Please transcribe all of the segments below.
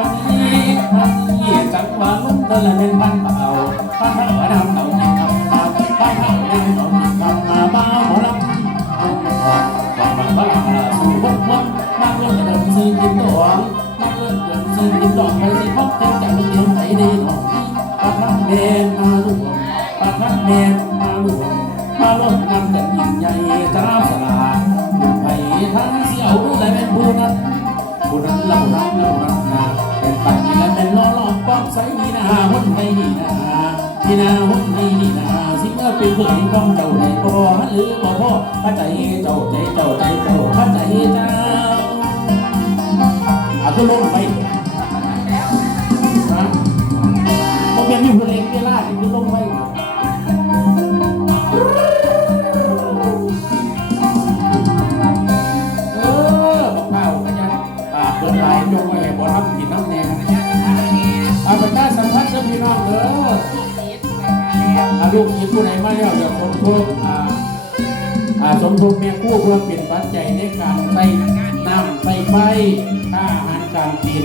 นละเป็นพันเต่าพันเต่าดำเต่าในคำมาพันเต่าในเต่าในคำมาบ้าหมอลำต้องต้องบังบังลาสู่วัดวัดมาเรื่องเดิมซื้อกินดวงมาเรื่องเดิมซื้อกินดอกไปสิพบเต็มจากเดียวไหนดีหนองปะทันเมนมาลวงปะทันเมนมาลวงมาล้มนำกันยิ่งใหญ่จ้าสลาผู้ไผ่ทั้งเสี่ยวและเป็นผู้นั้นผู้นั้นเล่ารักเล่ารักนาเปัจจิและเป็นล้อล้อป้อมใส่นี่นาหุ่นไทยนี่นาที่นาหุ่นไทยนี่นาสิเมื่อเป็นเพื่อนของเจ้าในพ่อหรือบ่พ่อพระใจเจ้าใจเจ้าใจเจ้าพระใจเจ้าอาทุลงไปฮะบ่เป็นอยู่เพลงเวลาที่คือลงไป ลูกหญิงผู้ใดมาแล้วอย่าสมทบอ่าอ่าสมทบเมียคู่เพื่อเป็นปัจจัยในการใส่น้ำใส่ไฟค่าอาหารการกิน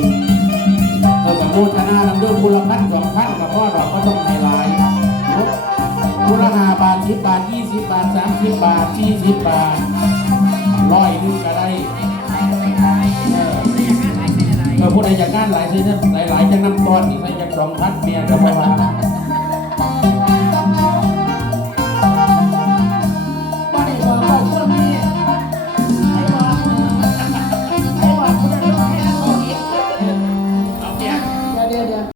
เออกับโนทนาน้ำเรื่องมูลพันสองพันกับพ่อดอกก็ต้องให้หลายมูลห้าบาทสิบบาทยี่สิบบาทสามสิบบาทสี่สิบบาทร้อยหนึงก็ได้เออเออผู้ใดอยากงานหลายซื้อหลายๆจะนำก้อนนี่ใส่จากสองพันเมียก็เพราะว่า